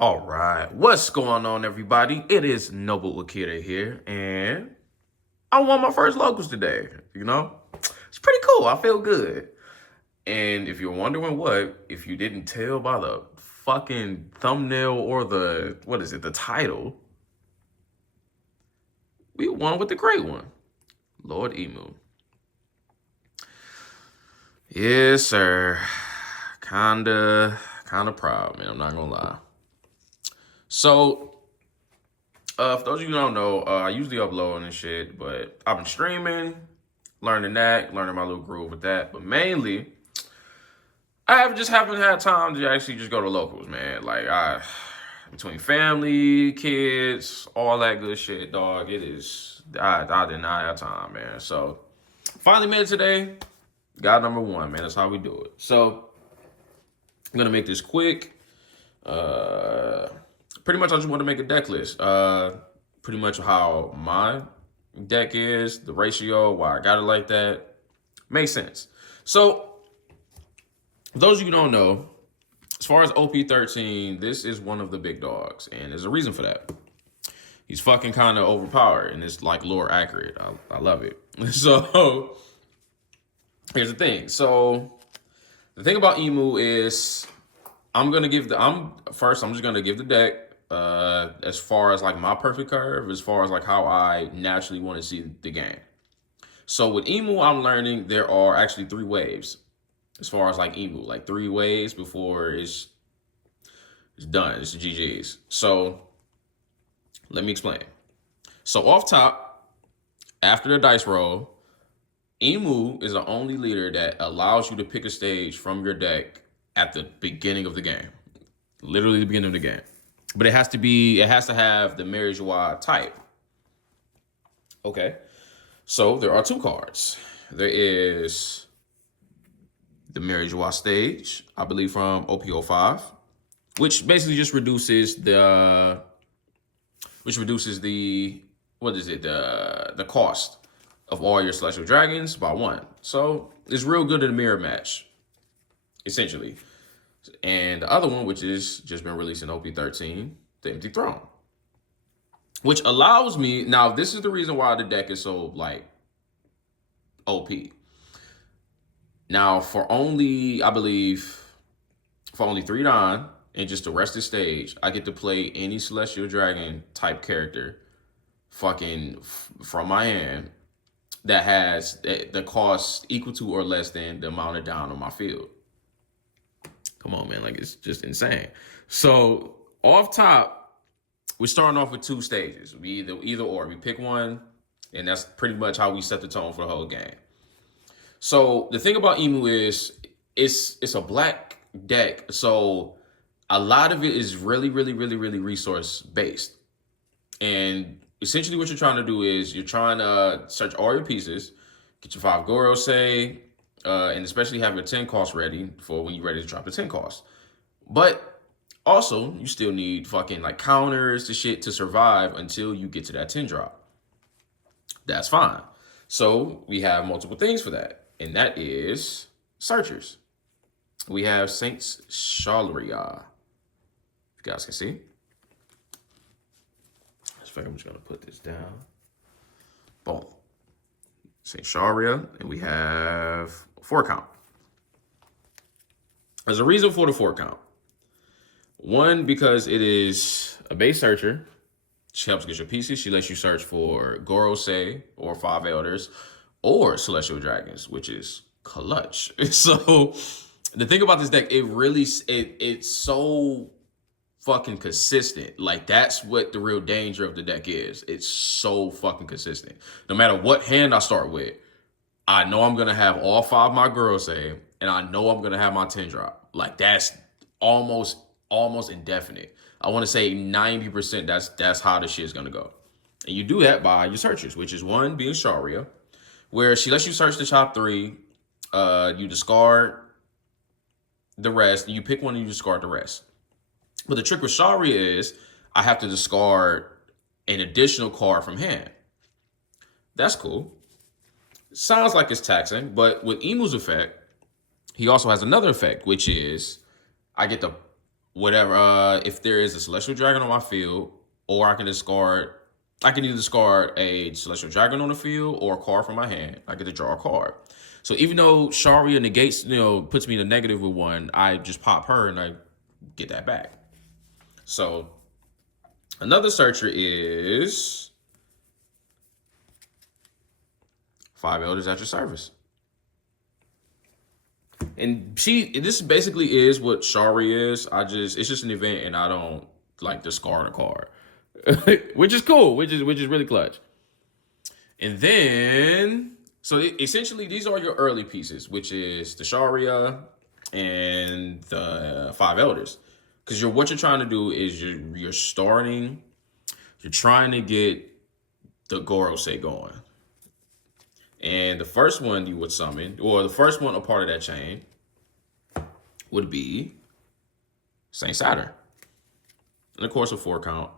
All right, what's going on, everybody? It is Noble Akira here, and I won my first locals today. It's pretty cool. I feel good. And if you're wondering if you didn't tell by the fucking thumbnail or the title, we won with the great one, Lord Imu. Yes, sir. Kinda proud, man. I'm not gonna lie. So, for those of you who don't know, I usually upload and shit, but I've been streaming, learning my little groove with that. But mainly, haven't had time to actually just go to locals, man. Between family, kids, all that good shit, dog. I did not have time, man. So, finally made it today. Got number one, man. That's how we do it. So, I'm gonna make this quick. Pretty much, I just want to make a deck list. Pretty much how my deck is, the ratio, why I got it like that. Makes sense. So, those of you who don't know, as far as OP13, this is one of the big dogs, and there's a reason for that. He's fucking kind of overpowered, and it's like lore accurate. I love it. So, here's the thing. So, the thing about Imu is, I'm just gonna give the deck as far as like my perfect curve, as far as like how I naturally want to see the game. So with Imu, I'm learning there are actually three waves. As far as like Imu, like three waves before it's done. It's GG's. So let me explain. So off top, after the dice roll, Imu is the only leader that allows you to pick a stage from your deck at the beginning of the game. Literally the beginning of the game. But it has to have the Mary Joie type. Okay. So there are two cards. There is the Mary Joie stage, I believe from OP05, which basically just reduces the the cost of all your Celestial Dragons by one. So it's real good in a mirror match, essentially. And the other one, which is just been released in OP13, the Empty Throne. Which allows me, now this is the reason why the deck is so, like, OP. Now, for only 3-9, and just the rest of the stage, I get to play any Celestial Dragon type character from my hand that has the cost equal to or less than the amount of down on my field. Come on, man. Like, it's just insane. So, off top, we're starting off with two stages. We either or. We pick one, and that's pretty much how we set the tone for the whole game. So, the thing about Imu is it's a black deck. So, a lot of it is really, really, really, really resource-based. And essentially what you're trying to do is you're trying to search all your pieces, get your 5 Gorosei, and especially have your 10 cost ready for when you're ready to drop the 10 cost. But also, you still need fucking like counters to shit to survive until you get to that 10 drop. That's fine. So we have multiple things for that. And that is searchers. We have Saint's Shalaria. If you guys can see. I'm just going to put this down. Boom. Saint Sharia, and we have 4 count. There's a reason for the 4 count. One, because it is a base searcher. She helps get your pieces. She lets you search for Gorosei or 5 Elders or Celestial Dragons, which is clutch. So the thing about this deck, it's so fucking consistent. Like, that's what the real danger of the deck is. It's so fucking consistent. No matter what hand I start with, I know I'm gonna have all 5 of my Gorosei, and I know I'm gonna have my 10 drop. Like, that's almost indefinite. I want to say 90%. That's how the shit's gonna go. And you do that by your searchers, which is one being Sharia, where she lets you search the top 3. You discard the rest. You pick one and you discard the rest. But the trick with Sharia is I have to discard an additional card from hand. That's cool. Sounds like it's taxing, but with Imu's effect, he also has another effect, which is I get to whatever. If there is a Celestial Dragon on my field, or I can either discard a Celestial Dragon on the field or a card from my hand. I get to draw a card. So even though Sharia negates, puts me in a negative with one, I just pop her and I get that back. So another searcher is 5 Elders at your service. And this basically is what Shari is. It's just an event, and I don't like discard a card, which is cool, which is really clutch. And then, so essentially, these are your early pieces, which is the Sharia and the 5 Elders. Because what you're trying to do is you're trying to get the Gorosei going. And the first one you would summon, or the first one a part of that chain, would be Saint Saturn. And of course, a 4 count.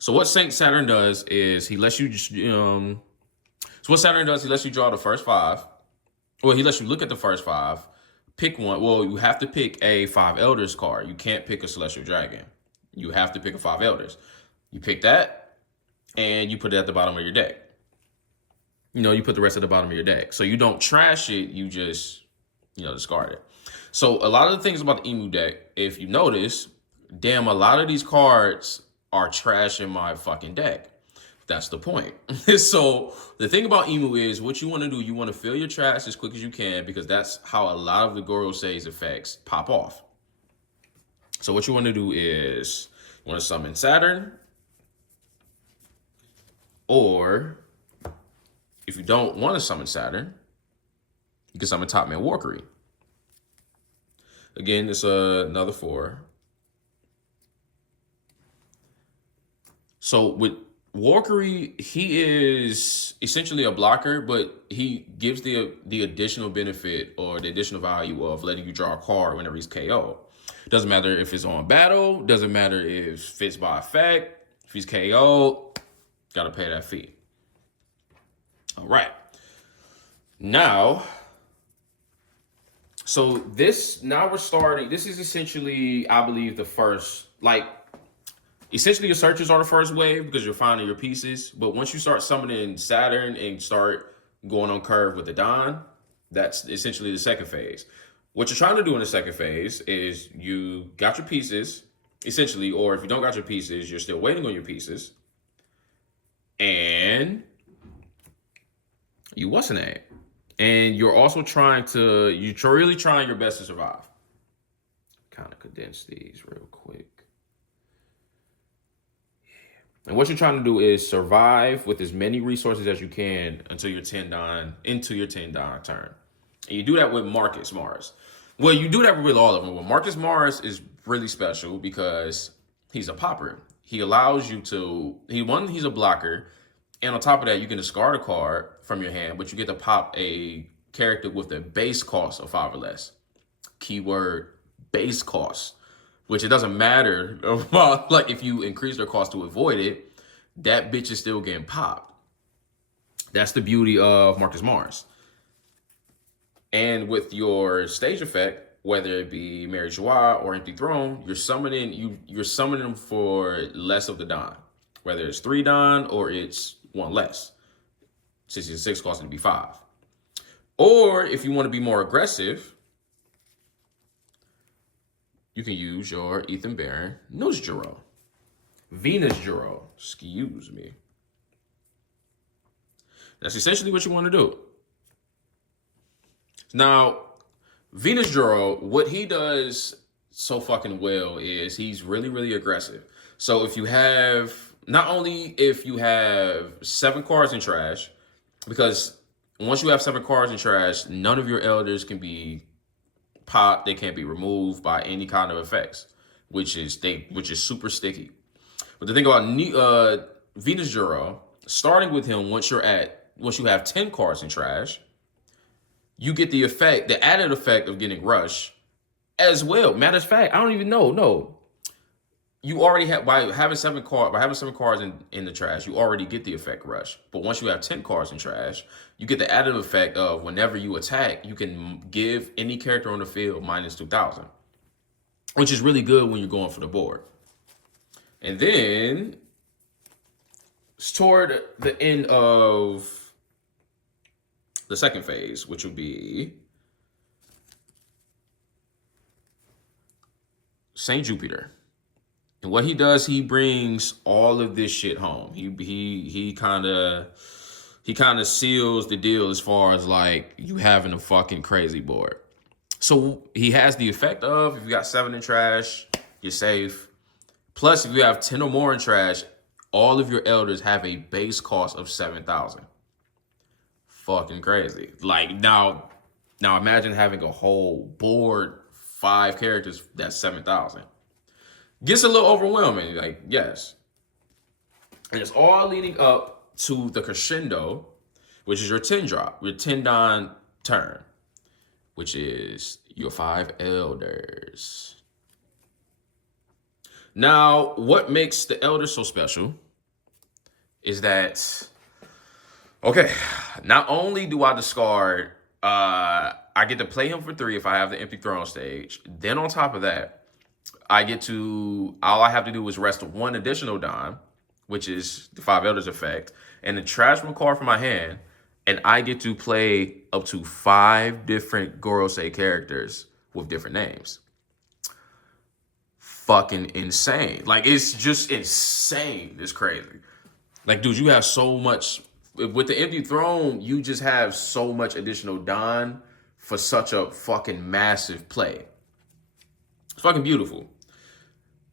So what Saint Saturn does is he lets you draw the first 5. Well, he lets you look at the first 5, pick one. Well, you have to pick a 5 Elders card. You can't pick a Celestial Dragon. You have to pick a 5 Elders. You pick that, and you put it at the bottom of your deck. You put the rest at the bottom of your deck. So you don't trash it, you just, discard it. So a lot of the things about the Imu deck, if you notice, a lot of these cards are trash in my fucking deck. That's the point. So the thing about Imu is what you want to do, you want to fill your trash as quick as you can, because that's how a lot of the Gorosei's effects pop off. So what you want to do is you want to summon Saturn, or if you don't want to summon Saturn, you can summon Top Man Warkery. Again, it's another 4. So with Warkery, he is essentially a blocker, but he gives the additional benefit or the additional value of letting you draw a card whenever he's KO. Doesn't matter if it's on battle, doesn't matter if it's by effect. If he's KO, gotta pay that fee. All right. Now, so now we're starting. This is essentially, I believe, the first, essentially your searches are the first wave because you're finding your pieces. But once you start summoning Saturn and start going on curve with the Don, that's essentially the second phase. What you're trying to do in the second phase is you got your pieces, essentially, or if you don't got your pieces, you're still waiting on your pieces. And and you're also you're really trying your best to survive. Kind of condense these real quick. And what you're trying to do is survive with as many resources as you can until your 10 Don turn. And you do that with Marcus Mars. Well, you do that with all of them. Well, Marcus Mars is really special because he's a popper. He allows you to, he's a blocker. And on top of that, you can discard a card from your hand, but you get to pop a character with a base cost of 5 or less. Keyword base cost, which it doesn't matter about, if you increase their cost to avoid it, that bitch is still getting popped. That's the beauty of Marcus Mars. And with your stage effect, whether it be Mary Joie or Empty Throne, you're summoning them for less of the Don. Whether it's 3 Don or it's 1 less. 66 costing to be 5. Or if you want to be more aggressive, you can use your Ethan Baron Nose Juro. Venus Juro, excuse me. That's essentially what you want to do. Now, Venus Juro, what he does so fucking well is he's really, really aggressive. So if you have, not only if you have 7 cards in trash, because once you have 7 cards in trash, none of your elders can be popped. They can't be removed by any kind of effects, which is super sticky. But the thing about Venus Juro, starting with him, once you have 10 cards in trash, you get the added effect of getting rush as well. Matter of fact, I don't even know. No. You already have, by having 7 cards in the trash, you already get the effect rush. But once you have 10 cards in trash, you get the added effect of whenever you attack, you can give any character on the field minus 2,000. which is really good when you're going for the board. And then toward the end of the second phase, which would be Saint Jupiter. And what he does, he brings all of this shit home. He kind of seals the deal as far as like you having a fucking crazy board. So he has the effect of, if you got 7 in trash, you're safe. Plus, if you have 10 or more in trash, all of your elders have a base cost of 7,000. Fucking crazy. Like now imagine having a whole board, 5 characters, that's 7,000. Gets a little overwhelming, like, yes. And it's all leading up to the crescendo, which is your 10 drop, your 10 Don turn, which is your 5 elders. Now, what makes the elders so special is that, okay, not only do I discard, I get to play him for 3 if I have the empty throne stage. Then on top of that, all I have to do is rest 1 additional Don, which is the 5 elders effect, and the trash one card from my hand, and I get to play up to 5 different Gorosei characters with different names. Fucking insane. Like, it's just insane. It's crazy. Like, dude, you have so much. With the empty throne, you just have so much additional Don for such a fucking massive play. It's fucking beautiful.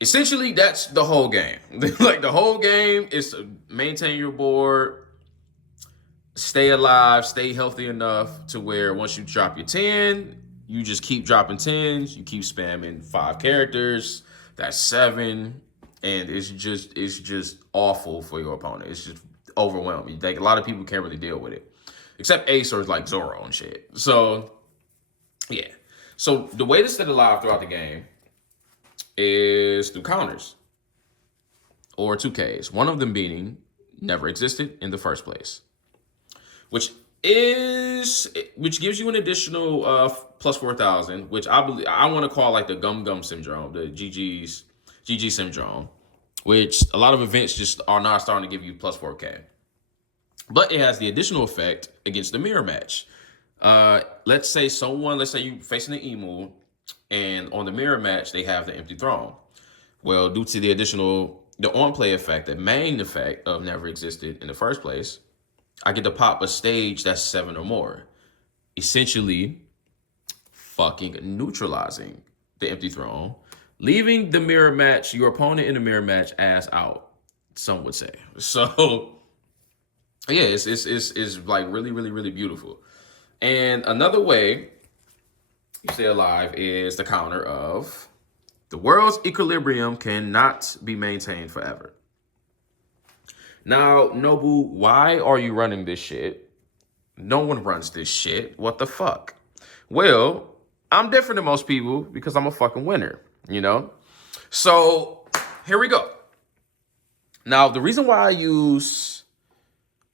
Essentially, that's the whole game. Like, the whole game is to maintain your board, stay alive, stay healthy enough to where once you drop your 10, you just keep dropping 10s, you keep spamming 5 characters, that's 7, and it's just awful for your opponent. It's just overwhelming. Like, a lot of people can't really deal with it, except Ace or like Zoro and shit. So, yeah. So the way to stay alive throughout the game is through counters or 2Ks. One of them being never existed in the first place, which gives you an additional plus 4,000, which I want to call like the gum syndrome, the GG syndrome, which a lot of events just are not starting to give you plus 4K. But it has the additional effect against the mirror match. Let's say you facing an Imu, and on the mirror match, they have the empty throne. Well, due to the on-play effect, the main effect of never existed in the first place, I get to pop a stage that's 7 or more. Essentially, fucking neutralizing the empty throne, leaving the mirror match, your opponent in the mirror match, ass out, some would say. So, yeah, it's like really, really, really beautiful. And another way you stay alive is the counter of the world's equilibrium cannot be maintained forever. Now, Nobu, why are you running this shit? No one runs this shit. What the fuck? Well, I'm different than most people because I'm a fucking winner, you know? So, here we go. Now, the reason why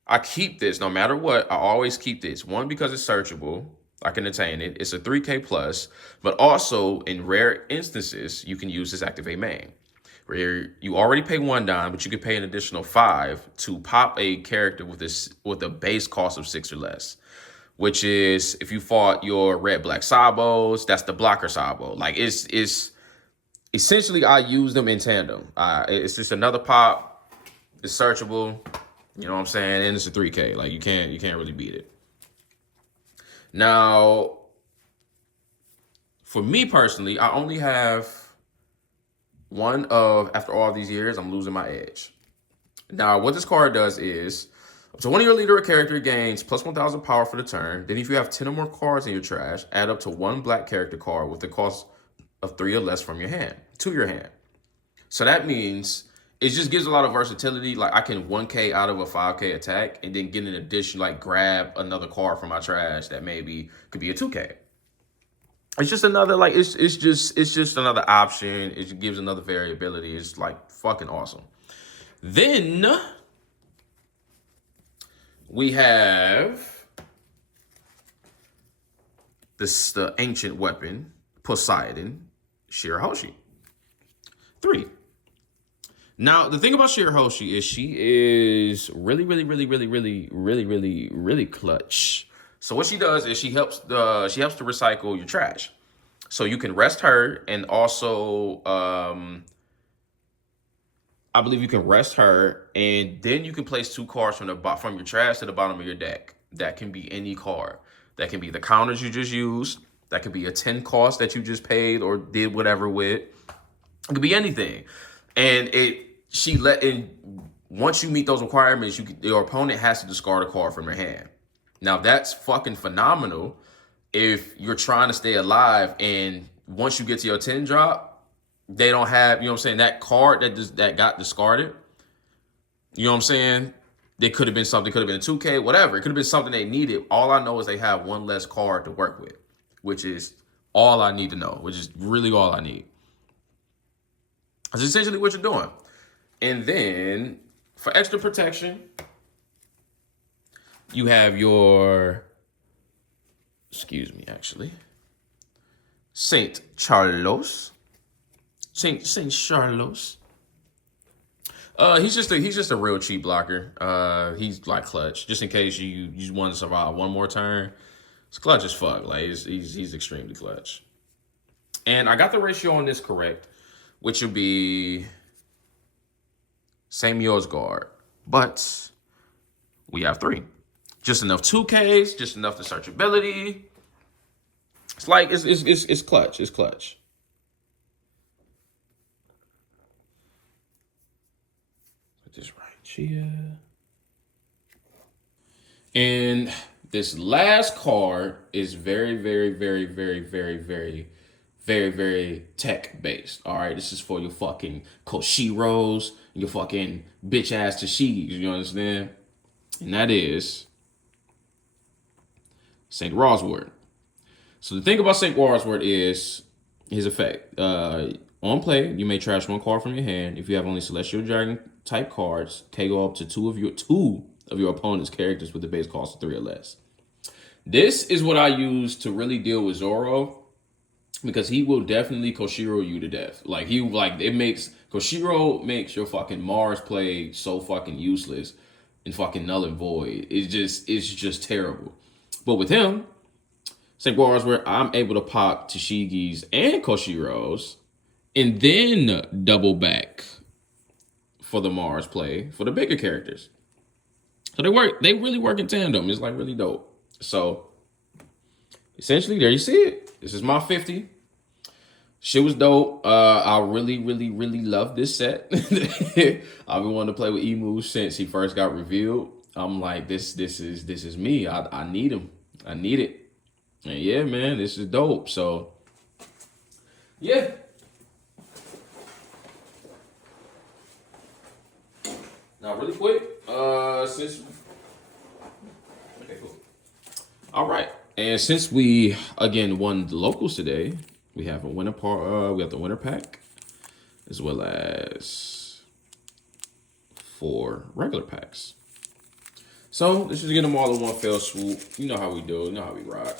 I keep this no matter what, I always keep this. 1, because it's searchable. I can attain it. It's a 3K plus, but also in rare instances, you can use this activate main, where you already pay 1 dime, but you can pay an additional 5 to pop a character with a base cost of 6 or less, which is if you fought your red-black Sabos, that's the blocker Sabo. Like it's essentially I use them in tandem. It's just another pop. It's searchable. You know what I'm saying? And it's a 3K. Like you can't really beat it. Now, for me personally, I only have one of, after all these years, I'm losing my edge. Now, what this card does is, up to 1 of your leader or character gains plus 1,000 power for the turn. Then if you have 10 or more cards in your trash, add up to 1 black character card with the cost of 3 or less from your hand, to your hand. So that means it just gives a lot of versatility. Like I can 1K out of a 5K attack and then get an addition, like grab another card from my trash that maybe could be a 2K. It's just another, like, it's just another option. It gives another variability. It's like fucking awesome. Then we have the ancient weapon, Poseidon. Shirahoshi. 3. Now, the thing about Shirahoshi is she is really clutch. So what she does is she helps to recycle your trash. So you can rest her, and also I believe you can rest her, and then you can place 2 cards from your trash to the bottom of your deck. That can be any card. That can be the counters you just used. That could be a 10 cost that you just paid or did whatever with. It could be anything. And once you meet those requirements, your opponent has to discard a card from their hand. Now that's fucking phenomenal if you're trying to stay alive, and once you get to your 10 drop, they don't have, you know what I'm saying, that card that got discarded. You know what I'm saying? It could have been something, could have been a 2K, whatever. It could have been something they needed. All I know is they have 1 less card to work with, which is all I need to know, which is really all I need. That's essentially what you're doing. And then for extra protection, you have your, Saint Charlos. Saint Charlos. He's just a real cheap blocker. He's like clutch, just in case you want to survive one more turn. It's clutch as fuck. Like he's extremely clutch. And I got the ratio on this correct, which would be same yours guard, but we have 3. Just enough 2Ks, just enough to searchability. It's like it's clutch. It's clutch. Put this right here. And this last card is very tech based. All right, this is for your fucking Koshiros, your fucking bitch ass Tashigs. You understand? And that is St. Rosward. So the thing about St. Rosward is his effect. On play, you may trash 1 card from your hand. If you have only Celestial Dragon type cards, KO up to 2 of your opponent's characters with the base cost of 3 or less. This is what I use to really deal with Zoro, because he will definitely Koshiro you to death. Koshiro makes your fucking Mars play so fucking useless and fucking null and void. It's just terrible. But with him, St. Wars, where I'm able to pop Tashigis and Koshiros and then double back for the Mars play for the bigger characters. So they really work in tandem. It's like really dope. So essentially, there you see it. This is my 50. Shit was dope. I really love this set. I've been wanting to play with Imu since he first got revealed. I'm like, this is me. I need him. I need it. And yeah, man, this is dope. So yeah. Now, really quick, okay, cool. All right, and since we again won the locals today, we have a winner part. We have the winner pack, as well as 4 regular packs. So let's just get them all in one fell swoop. You know how we do. You know how we rock.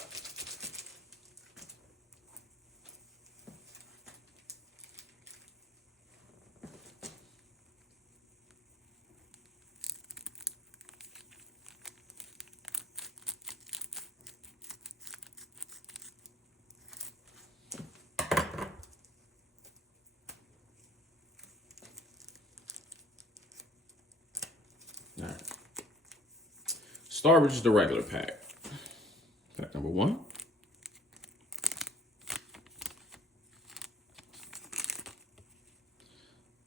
All right. Start with just the regular pack. Pack number 1.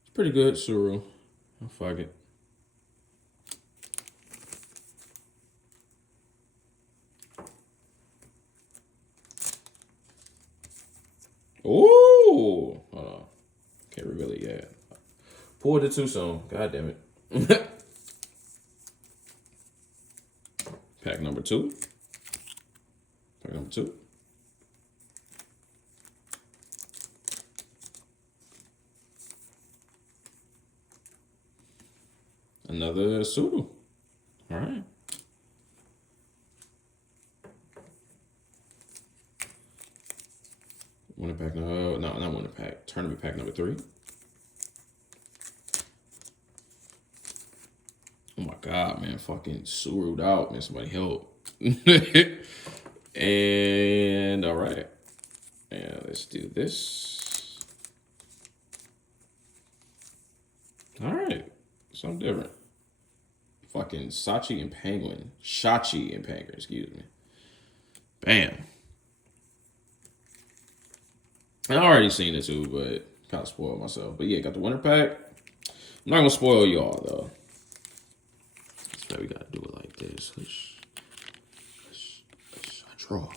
It's pretty good, Suru. Oh, fuck it. Ooh! Hold on. Can't reveal it yet. Pulled it too soon. God damn it. Pack number 2. Pack number 2. Another Suru. All right. Winner pack. No, not winner pack. tournament pack number 3. Oh my God, man. Fucking Suru'd out, man. Somebody help. And all right. And let's do this. All right. Something different. Fucking Shachi and Penguin, excuse me. Bam. I already seen it too, but kind of spoiled myself. But yeah, got the winner pack. I'm not gonna spoil y'all though. That's why we gotta do it like this. Let's draw.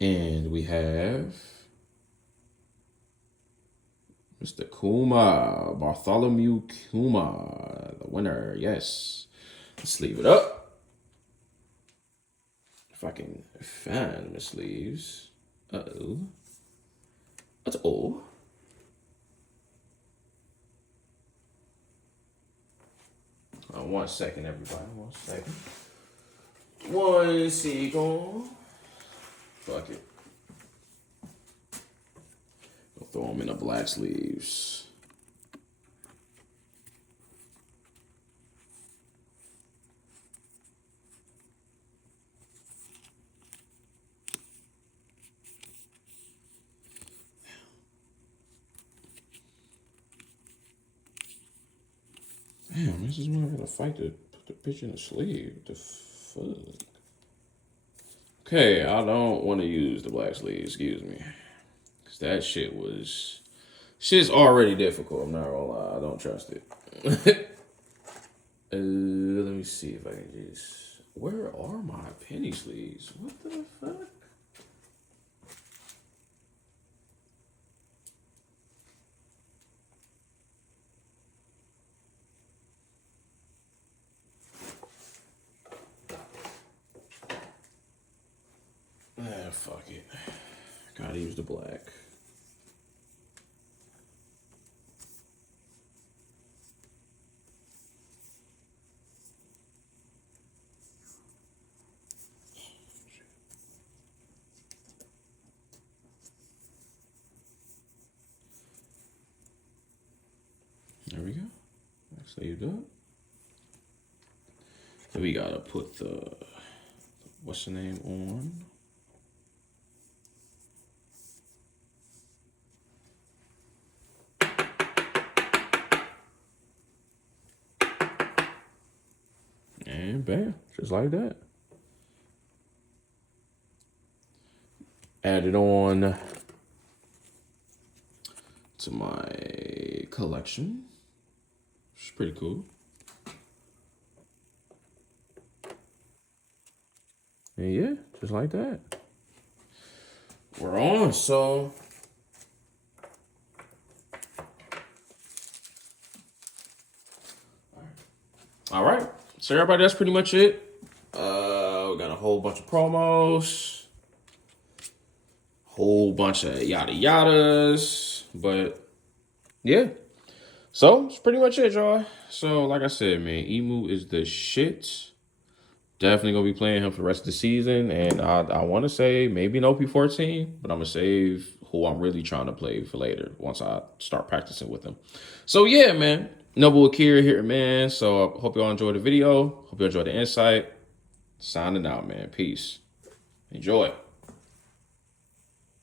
And we have Mr. Kuma, Bartholomew Kuma, the winner. Yes. Let's leave it up. If I can find my sleeves. Uh-oh. That's all. One second, everybody. 1 second. 1 second. Fuck it. I'll throw them in the black sleeves. Damn, this is when I gotta fight to put the bitch in the sleeve. What the fuck? Okay, I don't want to use the black sleeve, excuse me. Because that shit's already difficult, I'm not gonna lie. I don't trust it. Let me see if I can just... Where are my penny sleeves? What the fuck? Fuck it. Gotta use the black. There we go. Saved up. Then we gotta put the what's the name on. And bam, just like that. Add it on to my collection. Which is pretty cool. And yeah, just like that. We're on, so. All right. So everybody, that's pretty much it. We got a whole bunch of promos. Whole bunch of yada yadas. But yeah. So that's pretty much it, y'all. So like I said, man, Imu is the shit. Definitely gonna be playing him for the rest of the season. And I wanna say maybe an OP13, but I'm gonna save who I'm really trying to play for later once I start practicing with him. So yeah, man. Noble Akira here, man. So I hope y'all enjoyed the video. Hope you enjoyed the insight. Signing out, man. Peace. Enjoy.